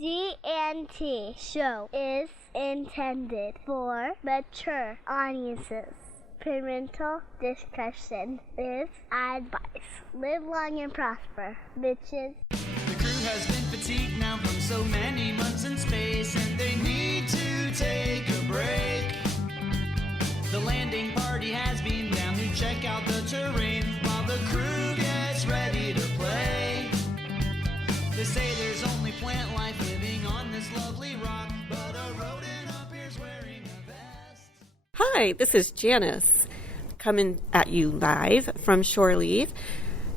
G&T show is intended for mature audiences. Parental discussion is advice. Live long and prosper, bitches. The crew has been fatigued now from so many months in space, and they need to take a break. The landing party has been down to check out the terrain while the crew gets ready to play. They say there's only plant life living on this lovely rock, but a rodent up here's wearing a vest. Hi, this is Janice coming at you live from Shore Leave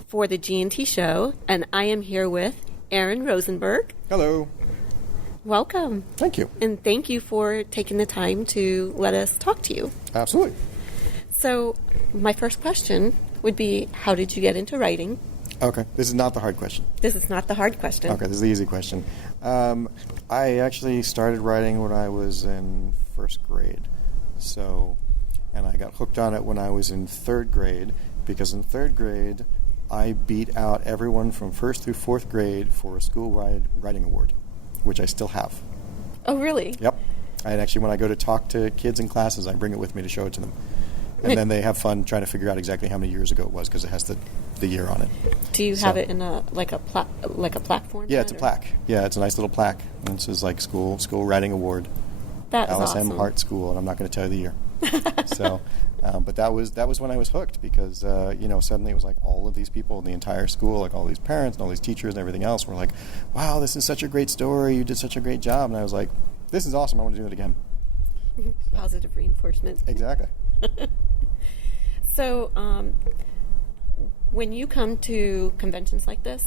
for the G&T show, and I am here with Aaron Rosenberg. Hello. Welcome. Thank you. And thank you for taking the time to let us talk to you. Absolutely. So, my first question would be, how did you get into writing? Okay, this is not the hard question. This is not the hard question. Okay, this is the easy question. I actually started writing when I was in first grade. And I got hooked on it when I was in third grade, because in third grade, I beat out everyone from first through fourth grade for a school writing award, which I still have. Oh, really? Yep. And actually, when I go to talk to kids in classes, I bring it with me to show it to them. And then they have fun trying to figure out exactly how many years ago it was, because it has the year on it. Do you have it in a plaque format? Yeah, it's a plaque. Yeah, it's a nice little plaque. And it says like school writing award. That is Alice awesome. M. Hart School, and I'm not going to tell you the year. But that was when I was hooked, because suddenly it was like all of these people in the entire school, like all these parents and all these teachers and everything else, were like, "Wow, this is such a great story! You did such a great job!" And I was like, "This is awesome! I want to do it again." Positive reinforcement. Exactly. So, when you come to conventions like this,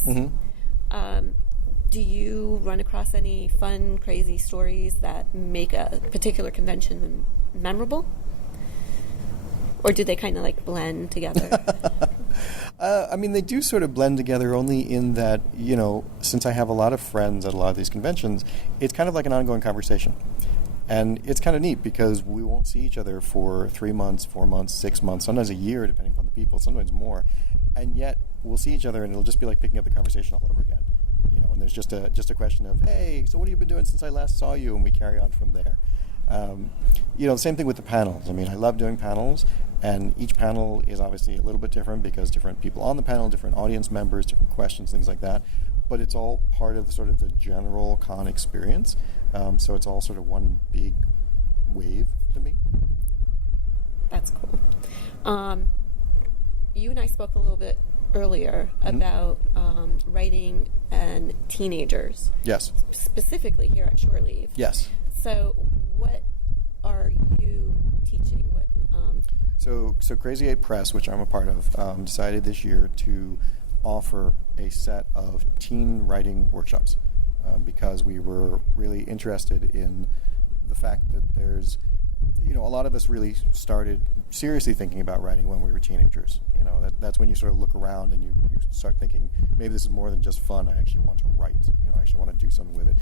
do you run across any fun, crazy stories that make a particular convention memorable? Or do they kind of like blend together? They do sort of blend together, only in that, since I have a lot of friends at a lot of these conventions, it's kind of like an ongoing conversation. And it's kind of neat, because we won't see each other for 3 months, 4 months, 6 months, sometimes a year, depending upon the people, sometimes more. And yet we'll see each other, and it'll just be like picking up the conversation all over again. And there's just a question of, hey, so what have you been doing since I last saw you? And we carry on from there. The same thing with the panels. I love doing panels, and each panel is obviously a little bit different, because different people on the panel, different audience members, different questions, things like that. But it's all part of sort of the general con experience. So it's all sort of one big wave to me. That's cool. You and I spoke a little bit earlier about writing and teenagers. Yes. Specifically here at Shore Leave. Yes. So what are you teaching? So Crazy 8 Press, which I'm a part of, decided this year to offer a set of teen writing workshops, because we were really interested in the fact that there's, a lot of us really started seriously thinking about writing when we were teenagers. That's when you sort of look around and you start thinking, maybe this is more than just fun. I actually want to write. I actually want to do something with it.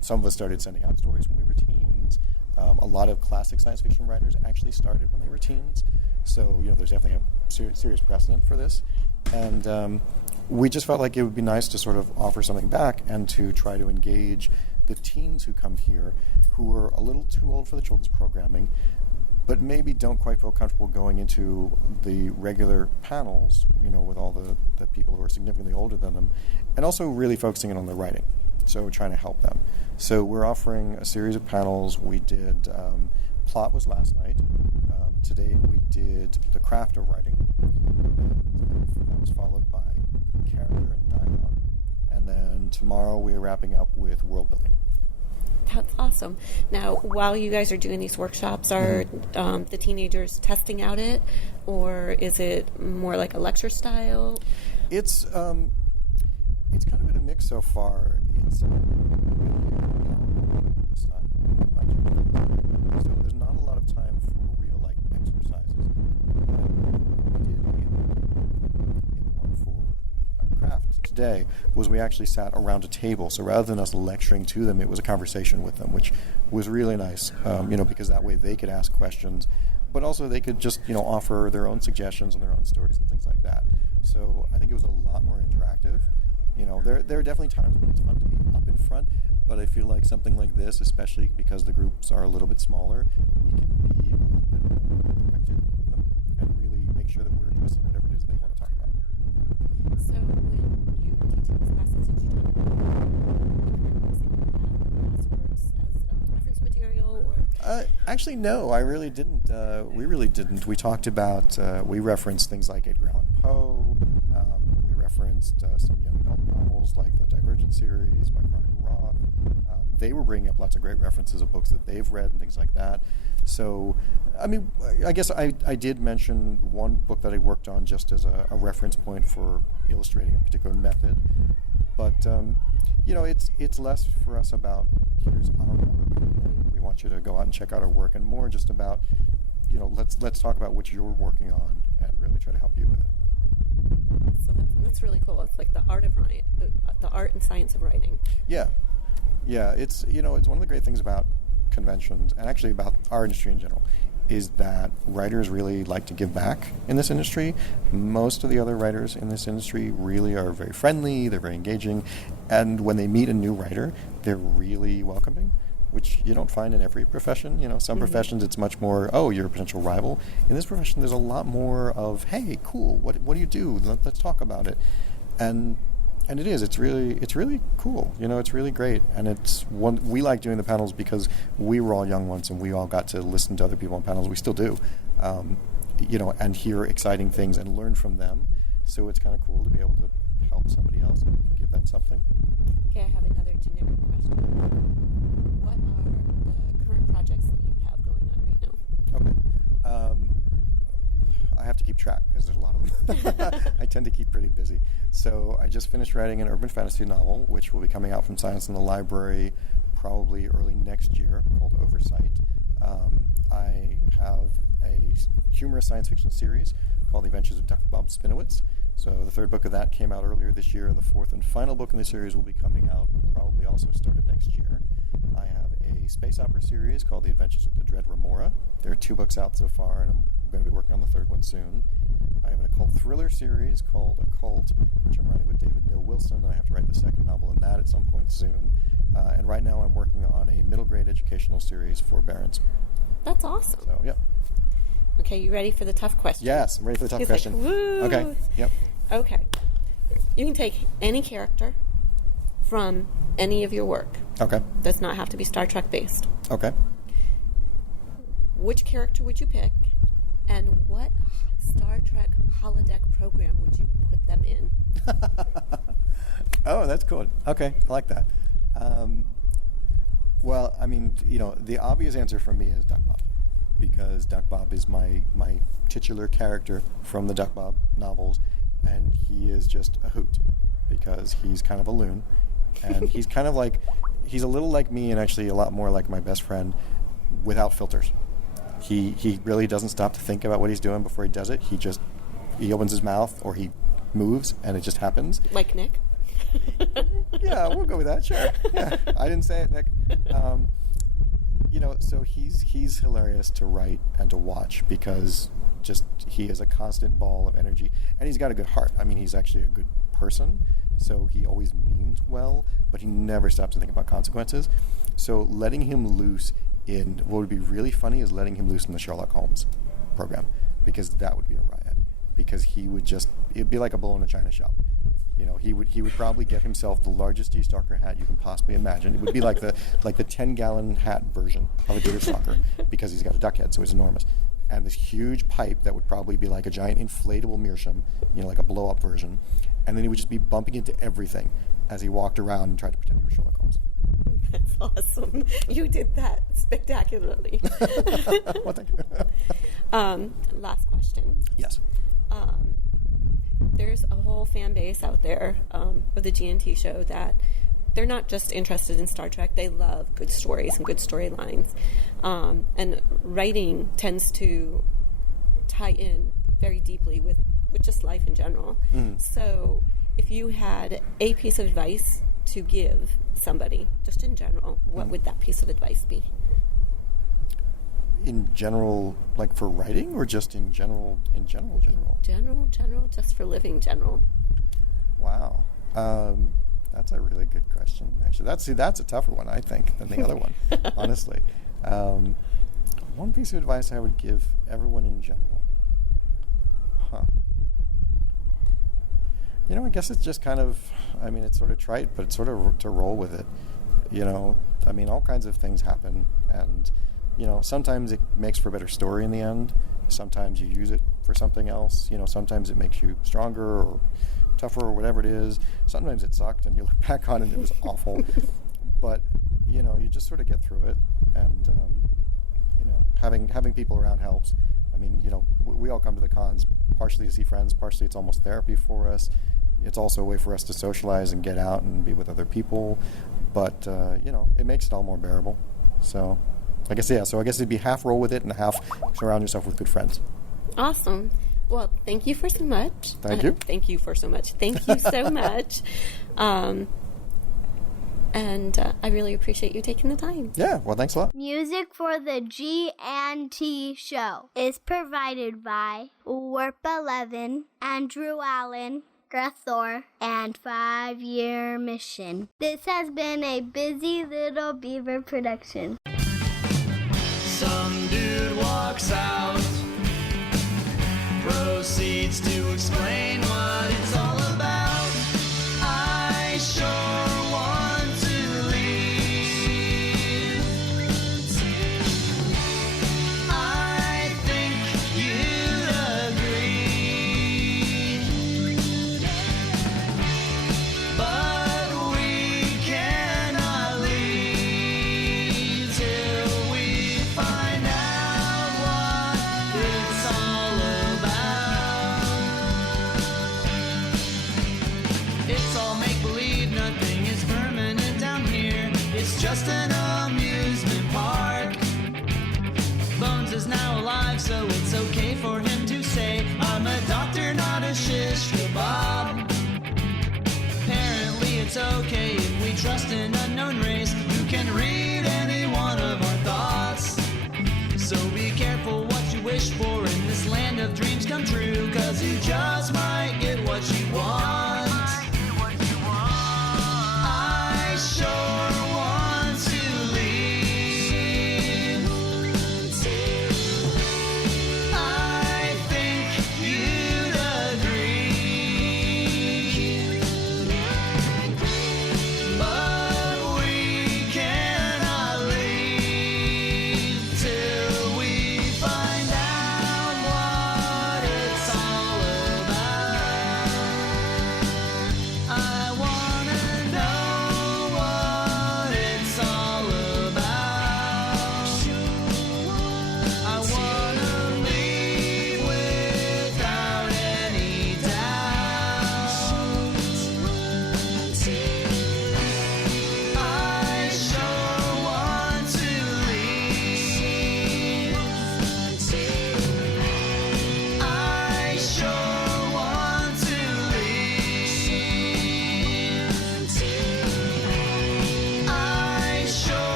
Some of us started sending out stories when we were teens. A lot of classic science fiction writers actually started when they were teens. So, there's definitely a serious precedent for this. And we just felt like it would be nice to sort of offer something back and to try to engage the teens who come here, who are a little too old for the children's programming, but maybe don't quite feel comfortable going into the regular panels, with all the people who are significantly older than them, and also really focusing in on the writing. So we're trying to help them. So we're offering a series of panels. We did, Plot was last night. Today we did The Craft of Writing. That was followed by Character and Dialogue. And then tomorrow we're wrapping up with World Building. That's awesome. Now, while you guys are doing these workshops, are the teenagers testing out it, or is it more like a lecture style? It's kind of been a mix so far. It's this time. So there's not a lot of time for real exercises. What we did in the one for craft today was we actually sat around a table. So rather than us lecturing to them, it was a conversation with them, which was really nice. Because that way they could ask questions, but also they could just offer their own suggestions and their own stories and things like that. So I think it was a lot more interactive. There are definitely times when it's fun to be up in front, but I feel like something like this, especially because the groups are a little bit smaller, we can be a little bit more directed with them and really make sure that we're addressing whatever it is they want to talk about. So when you teach these classes, did you talk about works as a reference material? Or? Actually, no, I really didn't. We really didn't. We talked about, we referenced things like Edgar Allan Poe. We referenced some young adult novels like the Divergent series by Veronica Roth. They were bringing up lots of great references of books that they've read and things like that. So, I mean, I guess I did mention one book that I worked on just as a reference point for illustrating a particular method. But, it's less for us about, here's our work. We want you to go out and check out our work, and more just about, let's talk about what you're working on and really try to help you with it. So that's really cool. It's like the art and science of writing. Yeah. It's it's one of the great things about conventions, and actually about our industry in general, is that writers really like to give back in this industry. Most of the other writers in this industry really are very friendly, they're very engaging, and when they meet a new writer, they're really welcoming, which you don't find in every profession. Some professions it's much more, oh, you're a potential rival. In this profession, there's a lot more of, hey, cool, what do you do? Let's talk about it. And it is. It's really cool. It's really great. And it's we like doing the panels because we were all young once and we all got to listen to other people on panels. We still do, and hear exciting things and learn from them. So it's kind of cool to be able to help somebody else and give them something. Okay, I have another generic question. What are the current projects that you have going on right now? Okay. I have to keep track because there's a lot of them. I tend to keep pretty busy. So I just finished writing an urban fantasy novel, which will be coming out from Science in the Library probably early next year, called Oversight. I have a humorous science fiction series called The Adventures of Duck Bob Spinowitz. So the third book of that came out earlier this year, and the fourth and final book in the series will be coming out probably also start of next year. I have a space opera series called The Adventures of the Dread Remora. There are 2 books out so far, and I'm going to be working on the third one soon. I have an occult thriller series called Occult, which I'm writing with David Neil Wilson, and I have to write the second novel in that at some point soon. And right now I'm working on a middle grade educational series for Barron's. That's awesome. So, yeah. Okay, you ready for the tough question? Yes, I'm ready for the tough question. Like, woo! Okay, yep. Okay. You can take any character from any of your work. Okay. Does not have to be Star Trek based. Okay. Which character would you pick, and what Star Trek holodeck program would you put them in? Oh, that's cool. Okay, I like that. Well, I mean, the obvious answer for me is Duck Bob, because Duck Bob is my titular character from the Duck Bob novels, and he is just a hoot because he's kind of a loon, and he's kind of like, he's a little like me and actually a lot more like my best friend without filters. He really doesn't stop to think about what he's doing before he does it. He opens his mouth or he moves and it just happens. Like Nick? Yeah, we'll go with that, sure. Yeah, I didn't say it, Nick. So he's hilarious to write and to watch because he is a constant ball of energy, and he's got a good heart. I mean, he's actually a good person, so he always means well, but he never stops to think about consequences. So letting him loose in what would be really funny is letting him loose in the Sherlock Holmes program, because that would be a riot. Because it'd be like a bull in a china shop. He would probably get himself the largest Deer-stalker hat you can possibly imagine. It would be like the 10-gallon hat version of a Deer-stalker, because he's got a duck head, so it's enormous. And this huge pipe that would probably be like a giant inflatable meerschaum, like a blow-up version. And then he would just be bumping into everything as he walked around and tried to pretend he was Sherlock Holmes. That's awesome. You did that spectacularly. Well, thank you. Last question. Yes. There's a whole fan base out there of the GNT show that they're not just interested in Star Trek. They love good stories and good storylines. And writing tends to tie in very deeply with just life in general. Mm. So if you had a piece of advice to give somebody, just in general, what would that piece of advice be? In general, like for writing, or just in general? General, just for living general. Wow. That's a really good question, actually. That's a tougher one, I think, than the other one, honestly. One piece of advice I would give everyone in general. I guess it's just kind of, it's sort of trite, but it's sort of to roll with it. All kinds of things happen, and, sometimes it makes for a better story in the end. Sometimes you use it for something else. Sometimes it makes you stronger or tougher or whatever it is. Sometimes it sucked and you look back on it and it was awful. But, you just sort of get through it, and, having people around helps. We all come to the cons partially to see friends, partially it's almost therapy for us. It's also a way for us to socialize and get out and be with other people. But, it makes it all more bearable. So I guess it'd be half roll with it and half surround yourself with good friends. Awesome. Well, thank you for so much. Thank you. Thank you for so much. Thank you so much. And I really appreciate you taking the time. Yeah, well, thanks a lot. Music for the G&T show is provided by Warp 11, Andrew Allen, Grethor, and 5 Year Mission. This has been a Busy Little Beaver production. Some dude walks out, proceeds to explain what it's all about. I sure want to leave. I think you'd agree, but we cannot leave till we find out what it's all about. It's all make-believe, nothing is permanent down here. It's just an amusement park. Bones is now alive, so it's okay for